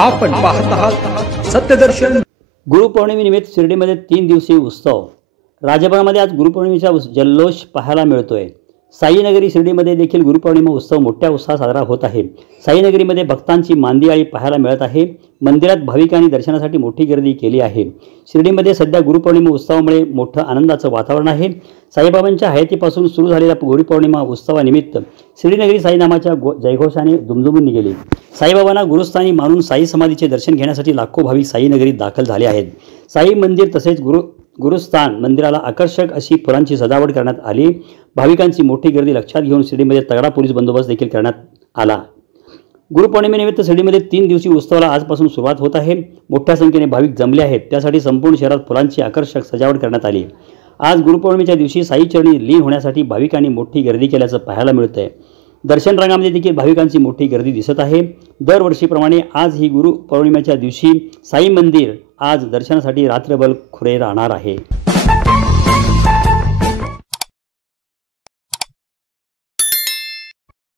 आपण पाहत आहात सत्यदर्शन। गुरुपौर्णिमेनिमित्त शिर्डीमध्ये 3 दिवसीय उत्सव। राजभवनामध्ये आज गुरुपौर्णिमेचा जल्लोष पाहायला मिळतोय। साईनगरी शिर्डीमध्ये देखील गुरुपौर्णिमा उत्सव मोठ्या उत्साहात साजरा होत आहे। साईनगरीमध्ये भक्तांची मांदियाळी पाहायला मिळत आहे। मंदिरात भाविकांनी दर्शनासाठी मोठी गर्दी केली आहे। शिर्डीमध्ये सध्या गुरुपौर्णिमा उत्सवामुळे मोठं आनंदाचं वातावरण आहे। साईबाबांच्या हयातीपासून सुरू झालेल्या गुरुपौर्णिमा उत्सवानिमित्त श्रीनगरी साई नामाच्या जयघोषाने दुमदुमून निघाली। साईबाबांना गुरुस्थानी मानून साई समाधीचे दर्शन घेण्यासाठी लाखो भाविक साईनगरीत दाखल झाले आहेत। साई मंदिर तसेच गुरुस्थान मंदिराला आकर्षक अशी फुलांची सजावट करण्यात आली। भाविकांची मोठी गर्दी लक्षात घेऊन शिर्डीमध्ये तगडा पोलीस बंदोबस्त देखील करण्यात आला। गुरुपौर्णिमेनिमित्त शिर्डीमध्ये 3 दिवसीय उत्सवाला आजपासून सुरुवात होत आहे। मोठ्या संख्येने भाविक जमले आहेत, त्यासाठी संपूर्ण शहरात फुलांची आकर्षक सजावट करण्यात आली। आज गुरुपौर्णिमेच्या दिवशी साई चरणी लीन होण्यासाठी भाविकांनी मोठी गर्दी केल्याचं पाहायला मिळतंय। दर्शन रांगांमध्ये देखील भाविकांची मोठी गर्दी दिसत आहे। दरवर्षीप्रमाणे आज ही गुरुपौर्णिमेच्या दिवशी साई मंदिर आज दर्शनासाठी रात्रभर खुले राहणार आहे।